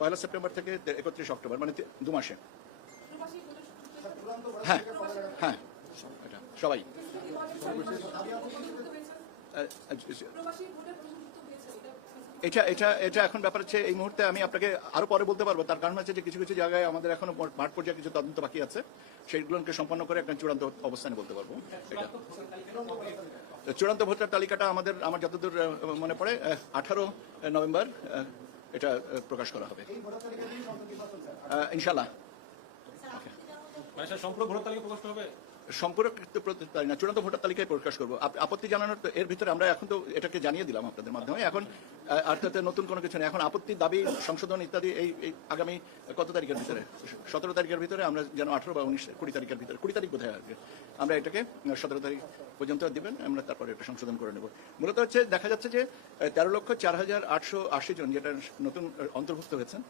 পয়লা September থেকে একত্রিশ October মানে দু মাসে। হ্যাঁ হ্যাঁ সবাই। এটা এটা এটা এখন ব্যাপার হচ্ছে, এই মুহূর্তে আমি আপনাকে আরও পরে বলতে পারব। তার কারণ হচ্ছে যে কিছু কিছু জায়গায় আমাদের এখনও মাঠ পর্যায়ে কিছু তদন্ত বাকি আছে। সেইগুলোকে সম্পন্ন করে একটা চূড়ান্ত অবস্থানে বলতে পারব। এটা। চূড়ান্ত ভোটার তালিকাটা আমাদের, আমার যতদূর মনে পড়ে আঠারো নভেম্বর এটা প্রকাশ করা হবে। ইনশাল্লাহ মানে সম্পূর্ণ সম্পূরক চূড়ান্ত ভোটার তালিকায় প্রকাশ করব। আপ- আপত্তি জানানোর এর ভিতরে আমরা এখন তো এটাকে জানিয়ে দিলাম আপনাদের মাধ্যমে। এখন তাতে নতুন কোনো কিছু নেই। এখন আপত্তি, দাবি, সংশোধন ইত্যাদি এই আগামী কত তারিখের ভিতরে? সতেরো তারিখের ভিতরে আমরা যেন আঠারো বা উনিশ, কুড়ি তারিখের ভিতরে, কুড়ি তারিখ বোধহয় আর আমরা এটাকে সতেরো তারিখ পর্যন্ত দিবেন, আমরা তারপরে এটা সংশোধন করে নেব। মূলত হচ্ছে দেখা যাচ্ছে যে তেরো লক্ষ চার হাজার আটশো আশি জন যেটা নতুন অন্তর্ভুক্ত হয়েছেন,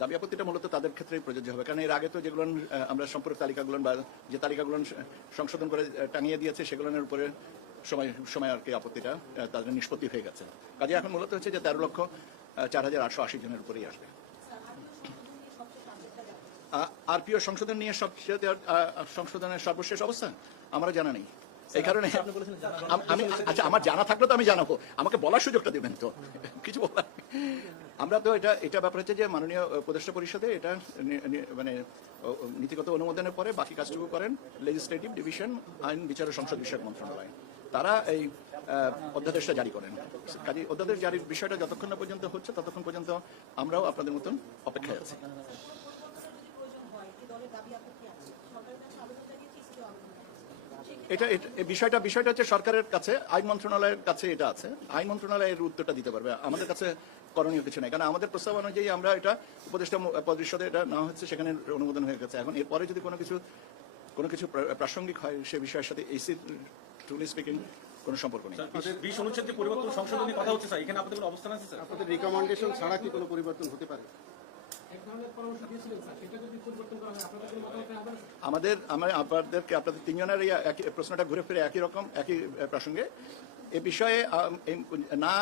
দাবি আপত্তিটা মূলত তাদের ক্ষেত্রেই প্রযোজ্য হবে। কারণ এর আগে তো যেগুলো আমরা সম্পর্ক তালিকাগুলো বা যে তালিকাগুলো সংশোধন করে টাঙিয়ে দিয়েছে, সেগুলোর উপরে সময় সময় আর কি আপত্তিটা তাদের নিষ্পত্তি হয়ে গেছে। কাজে এখন মূলত হচ্ছে যে তেরো লক্ষ চার হাজার আটশো আশি জনের উপরেই আসবে। আরপিও সংশোধন নিয়ে সংশোধনের সর্বশেষ অবস্থান আমরা জানা নেই। এই কারণে আমি আচ্ছা আমার জানা থাকলে তো আমি জানাব। আমাকে বলার সুযোগটা দেবেন তো। কিছু বলার আমরা তো এটা এটা ব্যাপার হচ্ছে যে মাননীয় উপদেষ্টা পরিষদে এটা মানে নীতিগত অনুমোদনের পরে বাকি কাজটুকু করেন। লেজিসলেটিভ ডিভিশন আইন বিচার ও সংসদ বিষয়ক মন্ত্রণালয়। তারা এই অধ্যাদেশটা জারি করেন। কাজে অধ্যাদেশ জারির বিষয়টা যতক্ষণ না পর্যন্ত হচ্ছে, ততক্ষণ পর্যন্ত আমরাও আপনাদের মতন অপেক্ষায় আছি। এটা বিষয়টা বিষয়টা হচ্ছে সরকারের কাছে, আইন মন্ত্রণালয়ের কাছে এটা আছে। আইন মন্ত্রণালয়ের উত্তরটা দিতে পারবে। আমাদের কাছে করণীয় কিছু নেই। কারণ আমাদের প্রস্তাব অনুযায়ী আমরা এটা উপদেষ্টা পরিষদে এটা না হচ্ছে, সেখানে অনুমোদন হয়ে গেছে। এখন এরপরে যদি কোনো কিছু কোনো কিছু প্রাসঙ্গিক হয় সে বিষয়ের সাথে এসি টুলি স্পিকিং কোনো সম্পর্ক নেই। স্যার বিশ- অনুচ্ছেদ পরিবর্তন সংশোধন কথা হচ্ছে স্যার এখানে আপনাদের কোনো অবস্থান আছে স্যার? আপনাদের রিকমেন্ডেশন ছাড়া কি কোনো পরিবর্তন হতে পারে? আমাদের আমার আপনাদেরকে আপনাদের তিনজনের এই একই প্রশ্নটা ঘুরে ফিরে একই রকম একই প্রসঙ্গে। এ বিষয়ে না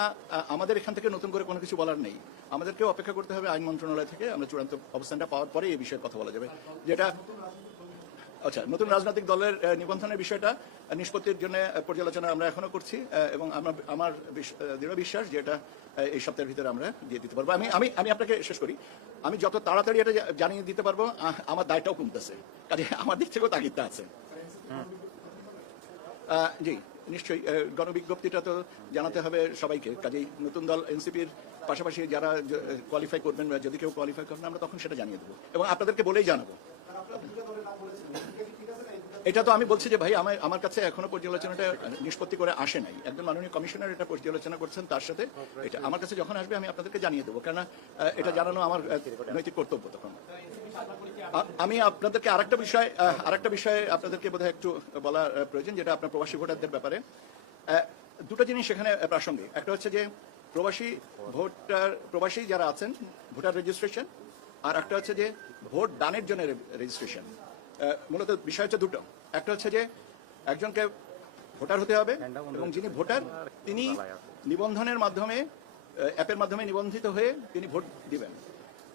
আমাদের এখান থেকে নতুন করে কোনো কিছু বলার নেই। আমাদেরকে অপেক্ষা করতে হবে আইন মন্ত্রণালয় থেকে আমরা চূড়ান্ত অবস্থানটা পাওয়ার পরে এই বিষয়ে কথা বলা যাবে। যেটা আচ্ছা নতুন রাজনৈতিক দলের নিবন্ধনের বিষয়টা নিষ্পত্তির জন্য পর্যালোচনা আমরা এখনও করছি এবং আমরা, আমার দৃঢ় বিশ্বাস যে এটা এই সপ্তাহের ভিতরে আমরা দিয়ে দিতে পারব। আমি আমি আমি আপনাকে শেষ করি। আমি যত তাড়াতাড়ি এটা জানিয়ে দিতে পারব আমার দায়টাও কমতেছে। কাজে আমার দিক থেকেও তাগিদটা আছে। জি, নিশ্চয়ই গণবিজ্ঞপ্তিটা তো জানাতে হবে সবাইকে। কাজেই নতুন দল, এনসিপির পাশাপাশি যারা কোয়ালিফাই করবেন যদি কেউ কোয়ালিফাই করেন, আমরা তখন সেটা জানিয়ে দেবো। এবং আপনাদেরকে বলেই জানাব। এটা তো আমি বলছি যে ভাই আমার আমার কাছে এখনও পর্যালোচনাটা নিষ্পত্তি করে আসে নাই। একজন মাননীয় কমিশনার এটা পর্যালোচনা করছেন তার সাথে। এটা আমার কাছে যখন আসবে আমি আপনাদেরকে জানিয়ে দেবো। আহ, এটা জানানো আমার নৈতিক কর্তব্য তখন। আমি আপনাদেরকে আরেকটা বিষয় আরেকটা বিষয়ে আপনাদেরকে বোধহয় একটু বলা প্রয়োজন যেটা আপনার প্রবাসী ভোটারদের ব্যাপারে। দুটো জিনিস এখানে প্রাসঙ্গিক। একটা হচ্ছে যে প্রবাসী ভোটার প্রবাসী যারা আছেন ভোটার রেজিস্ট্রেশন আর একটা হচ্ছে যে ভোট দানের জন্য রেজিস্ট্রেশন মূলত বিষয় হচ্ছে দুটো। একটা হচ্ছে যে একজনকে ভোটার হতে হবে এবং যিনি ভোটার, তিনি নিবন্ধনের মাধ্যমে অ্যাপের মাধ্যমে নিবন্ধিত হয়ে তিনি ভোট দিবেন।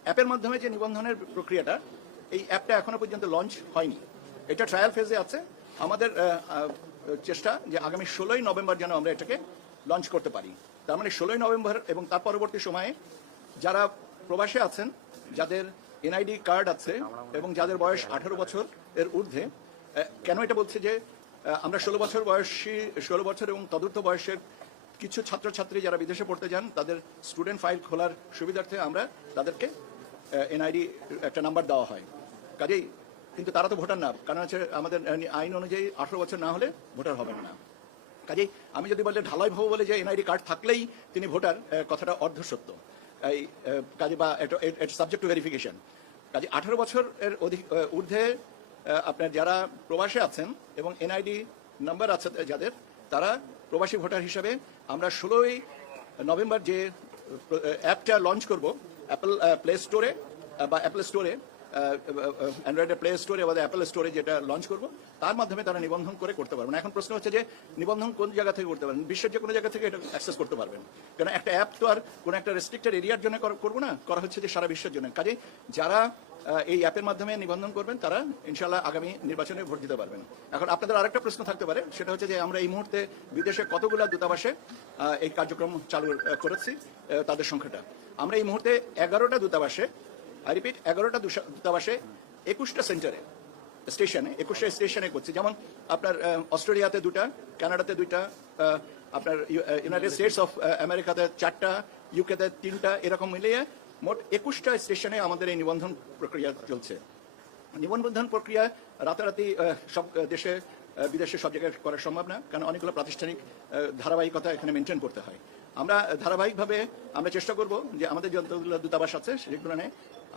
অ্যাপের মাধ্যমে যে নিবন্ধনের প্রক্রিয়াটা, এই অ্যাপটা এখনও পর্যন্ত লঞ্চ হয়নি। এটা ট্রায়াল ফেজে আছে। আমাদের চেষ্টা যে আগামী ষোলোই নভেম্বর যেন আমরা এটাকে লঞ্চ করতে পারি। তার মানে ষোলোই নভেম্বর এবং তার পরবর্তী সময়ে যারা প্রবাসে আছেন, যাদের এনআইডি কার্ড আছে এবং যাদের বয়স আঠারো বছর এর ঊর্ধ্বে কেন এটা বলছে যে আমরা ষোলো বছর বয়সী, ষোলো বছর এবং তদুর্থ বয়সের কিছু ছাত্রছাত্রী যারা বিদেশে পড়তে যান, তাদের স্টুডেন্ট ফাইল খোলার সুবিধার্থে আমরা তাদেরকে এনআইডি একটা নাম্বার দেওয়া হয়। কাজেই কিন্তু তারা তো ভোটার না, কারণ হচ্ছে আমাদের আইন অনুযায়ী আঠারো বছর না হলে ভোটার হবেন না। কাজেই আমি যদি বলি ঢালাই ভাবো বলে যে এনআইডি কার্ড থাকলেই তিনি ভোটার কথাটা অর্ধসত্য। এই কাজে বা সাবজেক্ট টু ভেরিফিকেশন কাজে আঠারো বছরের অধিক ঊর্ধ্বে আপনার যারা প্রবাসে আছেন এবং এনআইডি নাম্বার আছে যাদের, তারা প্রবাসী ভোটার হিসাবে আমরা ষোলোই নভেম্বর যে অ্যাপটা লঞ্চ করব অ্যাপল প্লে স্টোরে বা অ্যাপল স্টোরে অ্যান্ড্রয়েডের প্লে স্টোরে বা অ্যাপেল স্টোরে যেটা লঞ্চ করব, তার মাধ্যমে তারা নিবন্ধন করে করতে পারবেন। এখন প্রশ্ন হচ্ছে যে, নিবন্ধন কোন জায়গা থেকে করতে পারবেন? বিশ্বের যে কোনো জায়গা থেকে এটা অ্যাক্সেস করতে পারবেন। কারণ একটা অ্যাপ তো আর কোনো একটা রেস্ট্রিক্টেড এরিয়ার জন্য করব না? করা হচ্ছে যে সারা বিশ্বের জন্য। কাজে যারা এই অ্যাপের মাধ্যমে নিবন্ধন করবেন, তারা ইনশাল্লাহ আগামী নির্বাচনে ভোট দিতে পারবেন। এখন আপনাদের আরেকটা প্রশ্ন থাকতে পারে, সেটা হচ্ছে যে আমরা এই মুহূর্তে বিদেশে কতগুলো দূতাবাসে এই কার্যক্রম চালু করেছি তাদের সংখ্যাটা। আমরা এই মুহূর্তে এগারোটা দূতাবাসে আই রিপিট এগারোটা দূতাবাসে একুশটা সেন্টারে স্টেশনে একুশটা স্টেশনে করছি। যেমন আপনার অস্ট্রেলিয়াতে দুটা কানাডাতে দুইটা আপনার ইউনাইটেড স্টেটস অফ আমেরিকাতে চারটা ইউকেতে তিনটা এরকম মিলিয়ে মোট একুশটা স্টেশনে আমাদের এই নিবন্ধন প্রক্রিয়া চলছে। নিবন্ধন প্রক্রিয়া রাতারাতি সব দেশে বিদেশে সব জায়গায় করা সম্ভব না, কারণ অনেকগুলো প্রাতিষ্ঠানিক ধারাবাহিকতা এখানে মেনটেন করতে হয়। আমরা ধারাবাহিকভাবে আমরা চেষ্টা করব যে আমাদের যতগুলো দূতাবাস আছে সেগুলো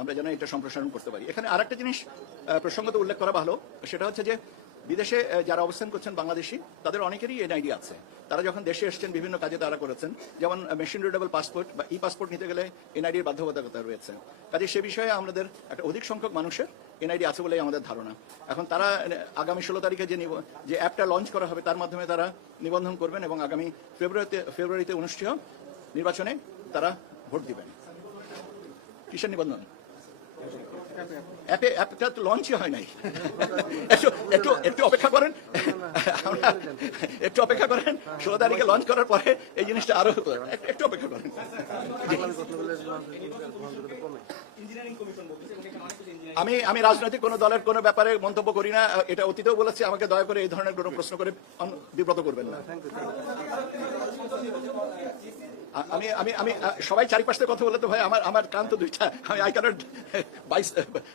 আমরা যেন এটা সম্প্রসারণ করতে পারি। এখানে আরেকটা জিনিস প্রসঙ্গত উল্লেখ করা ভালো, সেটা হচ্ছে যে বিদেশে যারা অবস্থান করছেন বাংলাদেশি, তাদের অনেকেরই এনআইডি আছে। তারা যখন দেশে এসেছেন, বিভিন্ন কাজে তারা করেছেন, যেমন মেশিন রিডেবল পাসপোর্ট বা ই পাসপোর্ট নিতে গেলে এনআইডির বাধ্যবাধকতা রয়েছে। কাজে সে বিষয়ে আমাদের একটা অধিক সংখ্যক মানুষের এনআইডি আছে বলেই আমাদের ধারণা। এখন তারা আগামী ষোলো তারিখে যে যে অ্যাপটা লঞ্চ করা হবে, তার মাধ্যমে তারা নিবন্ধন করবেন এবং আগামী ফেব্রুয়ারিতে ফেব্রুয়ারিতে অনুষ্ঠেয় নির্বাচনে তারা ভোট দিবেন। কিসের নিবন্ধন? অ্যাপে অ্যাপটা তো লঞ্চই হয় নাই। একটু একটু একটু অপেক্ষা করেন। একটু অপেক্ষা করেন। ষোলো তারিখে লঞ্চ করার পরে এই জিনিসটা আরও একটু- একটু অপেক্ষা করেন। আমি আমি রাজনৈতিক কোনো দলের কোনো ব্যাপারে মন্তব্য করি না। এটা অতীতেও বলেছি, আমাকে দয়া করে এই ধরনের কোনো প্রশ্ন করে বিব্রত করবেন না। আমি আমি আমি সবাই চারিপাশ থেকে কথা বলে তো ভাই আমার আমার কান তো দুইটা। আমি আই ক্যানট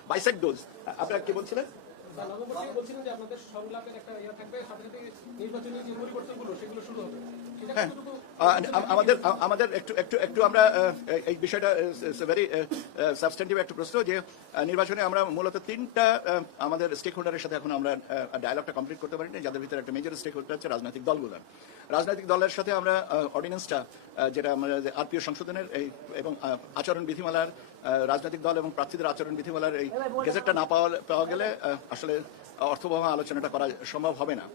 বাইসেক ডোজ। আপনারা কি বলছিলেন? একটা ইয়ে থাকবে সাথে সাথে নির্বাচনী যে পরিবর্তনগুলো সেগুলো শুরু হবে। আমাদের আমাদের একটু একটু একটু আমরা এই বিষয়টা ভেরি সাবস্টেন্টিভ একটা প্রশ্ন যে নির্বাচনে আমরা মূলত তিনটা আমাদের স্টেক হোল্ডারের সাথে এখন আমরা ডায়ালগটা কমপ্লিট করতে পারিনি, যাদের ভিতরে একটা মেজর স্টেক হোল্ডার হচ্ছে রাজনৈতিক দলগুলো। রাজনৈতিক দলের সাথে আমরা অর্ডিন্যান্সটা যেটা আমরা আরপিও সংশোধনের এই, এবং আচরণ বিধিমালার রাজনৈতিক দল এবং প্রার্থীদের আচরণ বিধিমালার এই গেজেটটা না পাওয়া পাওয়া গেলে আসলে অর্থবহ আলোচনাটা করা সম্ভব হবে না।